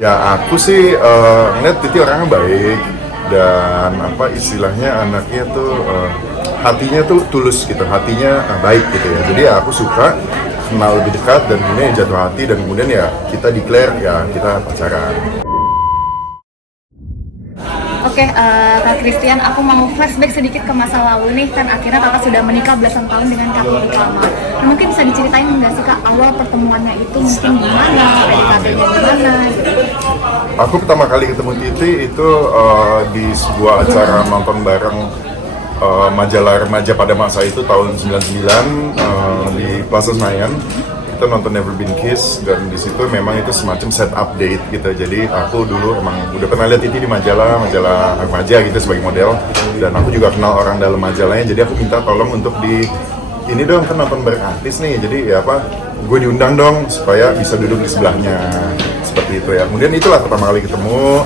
Ya aku sih ngeliat Titi orangnya baik dan apa istilahnya anaknya tuh hatinya tuh tulus gitu, hatinya baik gitu ya. Jadi ya aku suka kenal lebih dekat dan kemudian jatuh hati dan kemudian ya kita declare ya kita pacaran. Oke, Kak Christian, aku mau flashback sedikit ke masa lalu nih, kan akhirnya kakak sudah menikah belasan tahun dengan Kak Titi Kamal. Nah, mungkin bisa diceritain nggak sih Kak, awal pertemuannya itu mungkin gimana, PDKT-nya gimana gitu? Aku pertama kali ketemu Titi itu di sebuah acara nonton bareng majalah remaja pada masa itu tahun 99 di Plaza Senayan. Kita nonton Never Been Kissed dan di situ memang itu semacam set update gitu. Jadi aku dulu emang udah pernah lihat Titi di majalah remaja gitu sebagai model dan aku juga kenal orang dalam majalahnya. Jadi aku minta tolong untuk ini dong kan nonton bareng artis nih. Jadi ya apa gue diundang dong supaya bisa duduk di sebelahnya seperti itu ya. Kemudian itulah pertama kali ketemu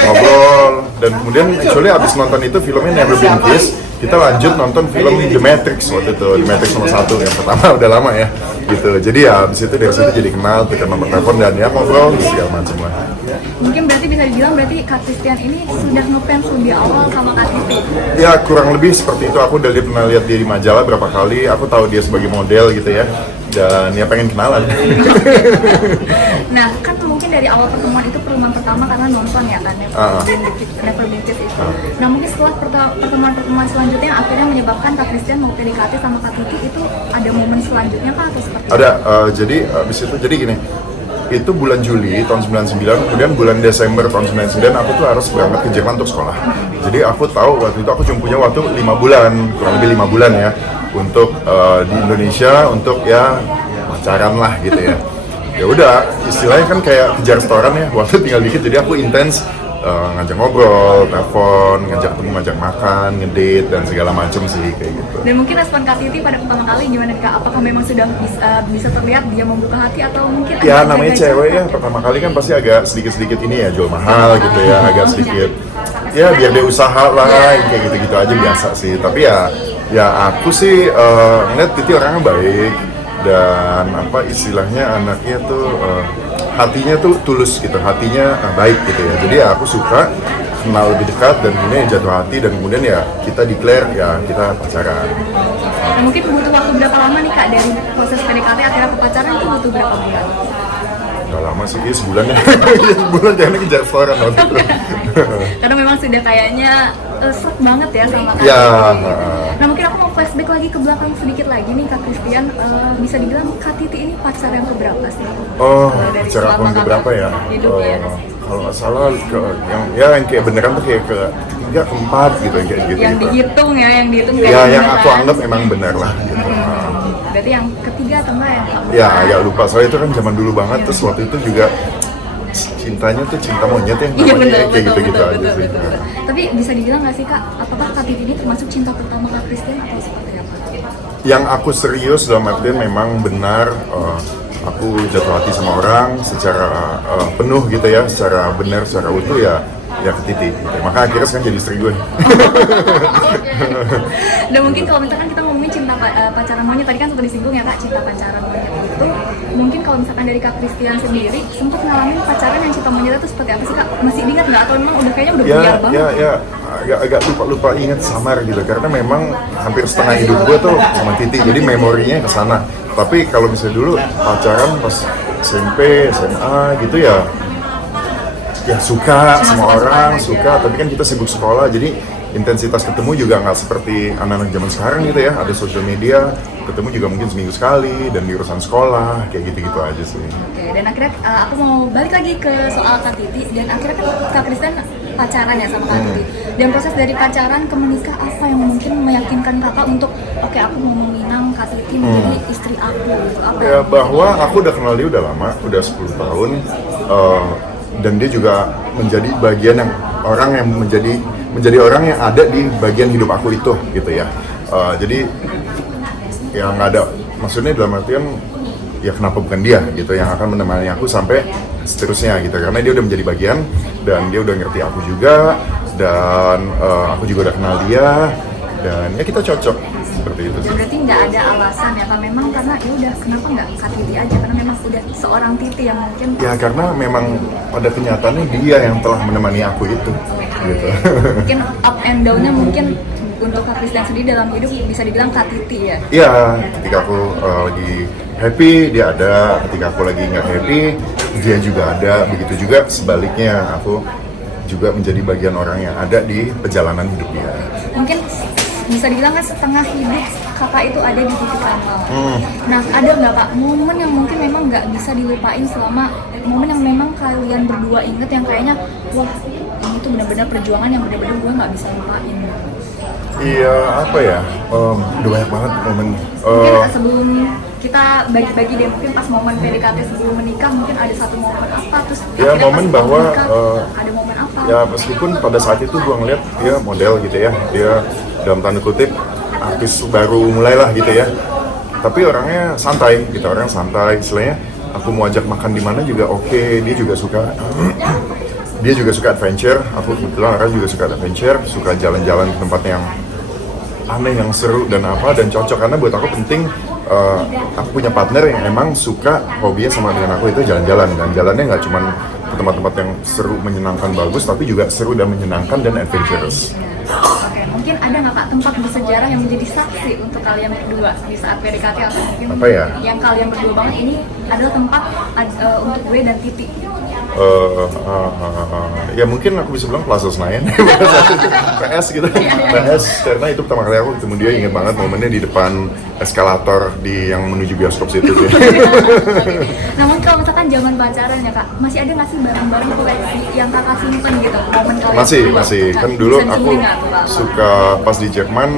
ngobrol dan kemudian actually abis nonton itu filmnya Never Been Kissed kita lanjut nonton film The Matrix waktu itu, The Matrix nomor 1 yang pertama udah lama ya gitu. Jadi ya abis itu dari situ jadi kenal, kita nomor telepon dan ya ngobrol segala macam lah. Mungkin berarti bisa dibilang berarti Kak Christian ini sudah ngefans lebih awal sama Kak Titi. Ya kurang lebih seperti itu. Aku udah pernah lihat dia di majalah berapa kali. Aku tahu dia sebagai model gitu ya. Dan ya pengen kenalan. Nah, kan mungkin dari awal pertemuan itu pertemuan pertama karena nonton ya kan, Never Been Kissed itu. Nah, mungkin setelah pertemuan selanjutnya akhirnya menyebabkan Kak Christian mau PDKT sama Kak Titi, itu ada momen selanjutnya Kak atau seperti Ada, jadi abis itu jadi gini. Itu bulan Juli tahun 99, kemudian bulan Desember tahun 99 aku tuh harus berangkat ke Jerman untuk sekolah. Jadi aku tahu waktu itu aku cuma punya waktu 5 bulan, kurang lebih 5 bulan ya untuk di Indonesia untuk ya pacaran lah gitu ya. Ya udah, istilahnya kan kayak kejar setoran ya, waktu tinggal dikit jadi aku intens ngajak ngobrol, telepon, ngajak ketemu, ngajak makan, ngedate dan segala macam sih kayak gitu. Dan mungkin respon Kak Titi pada pertama kali gimana Kak? Apakah memang sudah bisa terlihat dia membuka hati atau mungkin Ya namanya cewek ya, pertama kali kan pasti agak sedikit-sedikit ini ya, jual mahal gitu ya, agak sedikit ya biar dia usaha lah, kayak gitu-gitu aja biasa sih. Tapi ya aku sih ngeliat Titi orangnya baik dan apa istilahnya anaknya tuh hatinya tuh tulus gitu, hatinya baik gitu ya. Jadi ya aku suka kenal lebih dekat dan kemudian jatuh hati dan kemudian ya kita declare ya kita pacaran. Nah, mungkin butuh waktu berapa lama nih Kak dari proses PDKT akhirnya ke pacaran itu butuh berapa bulan? Gak lama sih, sebulan ya. Sebulan jangan kejar setoran waktu itu. Karena memang sudah kayaknya shock banget ya sama Kak Ya. Titi. Nah mungkin aku mau flashback lagi ke belakang sedikit lagi nih Kak Christian, bisa dibilang Kak Titi ini pacar yang keberapa sih? Oh, Dari pacar aku yang keberapa ya? Hidup ya. Kalau nggak salah yang kayak beneran tuh kayak ke ketiga, keempat gitu yang kayak gitu. Yang dihitung ya, yang dihitung Ya, yang aku anggap emang benar lah. Gitu. Berarti yang ketiga atau enggak yang keempat? Ya, agak lupa. Soalnya itu kan zaman dulu banget. Terus waktu itu juga cintanya tuh cinta monyet ya, Iya namanya betul, kayak gitu-gitu betul, aja betul, sih. betul. Tapi bisa dibilang nggak sih Kak, apakah Kak Titi ini termasuk cinta pertama Kak Christian atau seperti apa? Yang aku serius dalam artian memang benar aku jatuh hati sama orang secara penuh gitu ya, secara benar, secara utuh ya ke Titi gitu. Maka akhirnya sekarang jadi istri gue. Dan mungkin kalau misalkan kita ngomongin cinta pacaran monyet, tadi kan sempat disinggung ya Kak, cinta pacaran monyet itu mungkin kalau misalkan dari Kak Christian sendiri sempat ngalamin pacaran yang cinta monyet itu seperti apa sih Kak? Masih ingat nggak atau memang udah kayaknya udah buyar banget? Ya, agak lupa ingat samar gitu karena memang hampir setengah hidup gue tuh sama Titi, jadi memorinya ke sana. Tapi kalau misalnya dulu pacaran pas SMP, SMA gitu ya suka sama orang, suka, tapi kan kita sibuk sekolah, jadi intensitas ketemu juga nggak seperti anak-anak zaman sekarang gitu ya, ada sosial media, ketemu juga mungkin seminggu sekali, dan di urusan sekolah, kayak gitu-gitu aja sih. Oke, dan akhirnya aku mau balik lagi ke soal Kak Titi, dan akhirnya kan Kak Christian pacaran ya sama Kak Titi. Dan proses dari pacaran ke menikah apa yang mungkin meyakinkan kakak untuk oke, aku mau meminang Kak Titi menjadi istri aku gitu, apa Ya bahwa aku udah kenal dia udah lama, udah 10 tahun, dan dia juga menjadi bagian yang orang yang menjadi orang yang ada di bagian hidup aku itu gitu ya. Jadi ya nggak ada, maksudnya dalam artian ya kenapa bukan dia gitu yang akan menemani aku sampai seterusnya gitu, karena dia udah menjadi bagian dan dia udah ngerti aku juga dan aku juga udah kenal dia dan ya kita cocok. seperti itu. Dan berarti nggak ada alasan ya Kak, memang karena ya udah kenapa nggak Kak Titi aja, karena memang udah seorang Titi yang mungkin Ya karena memang pada kenyataannya dia yang telah menemani aku itu, gitu. mungkin up and down-nya mungkin untuk Kak Christian sendiri dalam hidup bisa dibilang Kak Titi ya. Iya, ketika aku lagi happy dia ada, ketika aku lagi nggak happy dia juga ada, begitu juga sebaliknya aku juga menjadi bagian orang yang ada di perjalanan hidup dia. Mungkin bisa dibilang kan setengah hidup kakak itu ada di titik kamal. Nah, ada nggak Kak momen yang mungkin memang nggak bisa dilupain selama momen yang memang kalian berdua inget yang kayaknya wah ini tuh benar-benar perjuangan yang benar-benar gue nggak bisa lupain. Iya, apa ya? Udah banyak banget momen. Mungkin sebelum kita bagi-bagi deh, mungkin pas momen PDKT sebelum menikah mungkin ada satu momen apa, terus Ya akhirnya momen pas bahwa menikah, ada momen apa? ya meskipun pada saat itu gua ngeliat dia model gitu ya, dia dalam tanda kutip artis baru mulailah gitu ya, tapi orangnya santai gitu, orang santai. Istilahnya aku mau ajak makan di mana juga oke, dia juga suka dia juga suka adventure. Aku kebetulan orang juga suka adventure, suka jalan-jalan ke tempat yang aneh, yang seru dan apa, dan cocok. Karena buat aku penting aku punya partner yang emang suka hobinya sama dengan aku itu jalan-jalan, dan jalannya nggak cuma ke tempat-tempat yang seru, menyenangkan, bagus, tapi juga seru dan menyenangkan dan adventurous. Oke, mungkin ada nggak Kak tempat bersejarah yang menjadi saksi untuk kalian berdua di saat PDKT, atau mungkin Apa ya? yang kalian berdua banget ini adalah tempat untuk gue dan Titi? Ya mungkin aku bisa bilang Plaza Senayan. PS gitu, PS, karena itu pertama kali aku ketemu dia, ingat banget momennya di depan eskalator di yang menuju bioskop situ tuh. Namun kalau misalkan zaman pacaran ya Kak, masih ada nggak sih barang-barang koleksi yang Kakak simpen gitu, momen kalian Masih, berdua? kan dulu Bisa aku di-link nggak tuh, Kak? suka pas di Jerman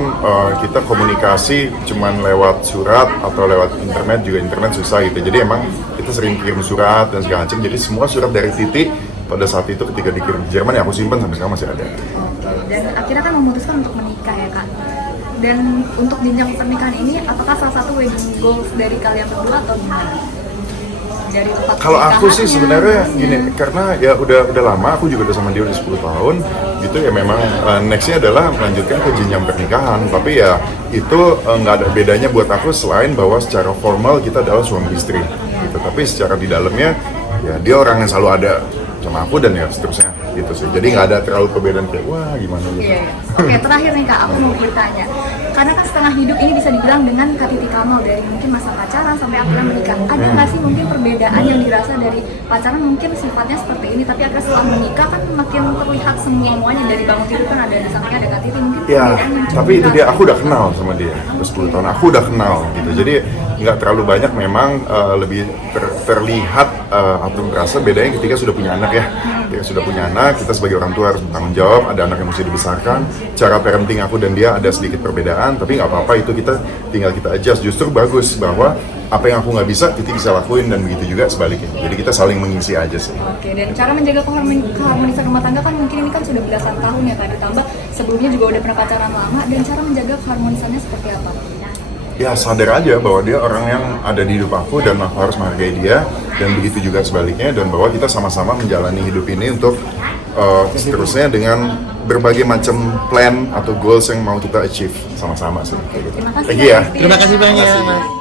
kita komunikasi cuman lewat surat atau lewat internet, juga internet susah gitu. Jadi emang kita sering kirim surat dan segala macam. Jadi semua surat dari Titi pada saat itu ketika dikirim ke Jerman ya aku simpan sampai sekarang masih ada. Dan akhirnya kan memutuskan untuk menikah ya Kak. Dan untuk jenjang pernikahan ini, apakah salah satu wedding goals dari kalian berdua atau gimana? Dari tempat Kalau aku sih pernikahannya, sebenarnya gini, namanya. karena ya udah lama, aku juga udah sama dia udah 10 tahun gitu ya, memang nextnya adalah melanjutkan ke jenjang pernikahan. Tapi ya itu nggak ada bedanya buat aku selain bahwa secara formal kita adalah suami istri gitu. Tapi secara di dalamnya ya dia orang yang selalu ada sama aku dan ya seterusnya gitu sih. Jadi nggak ada terlalu perbedaan kayak wah gimana gitu. Iya, iya. Oke, terakhir nih Kak, aku mau bertanya. Karena kan setengah hidup ini bisa dibilang dengan Kak Titi Kamal, dari mungkin masa pacaran sampai akhirnya menikah. Ada nggak sih mungkin perbedaan yang dirasa dari pacaran mungkin sifatnya seperti ini, tapi akhirnya setelah menikah kan makin terlihat semuanya, dari bangun tidur kan ada di sampingnya ada Kak Titi, mungkin Ya, perbedaan yang cukup tapi itu dia, dirasa. aku udah kenal sama dia udah 10 tahun, aku udah kenal gitu. Jadi nggak terlalu banyak memang, lebih terlihat atau merasa bedanya ketika sudah punya anak ya. Ketika sudah punya anak, kita sebagai orang tua harus bertanggung jawab, ada anak yang mesti dibesarkan. Cara parenting aku dan dia ada sedikit perbedaan, tapi nggak apa-apa, itu kita tinggal kita adjust. Justru bagus bahwa apa yang aku nggak bisa, Titi bisa lakuin, dan begitu juga sebaliknya. Jadi kita saling mengisi aja sih. Oke, dan cara menjaga keharmonisan rumah tangga kan mungkin ini kan sudah belasan tahun ya Kak, ditambah sebelumnya juga udah pernah pacaran lama, dan cara menjaga keharmonisannya seperti apa? Ya sadar aja bahwa dia orang yang ada di hidup aku dan aku harus menghargai dia, dan begitu juga sebaliknya, dan bahwa kita sama-sama menjalani hidup ini untuk seterusnya dengan berbagai macam plan atau goals yang mau kita achieve sama-sama sih. Kayak gitu. Terima kasih. Thank you ya. Kak Christian. Terima kasih banyak, Terima kasih. Mas.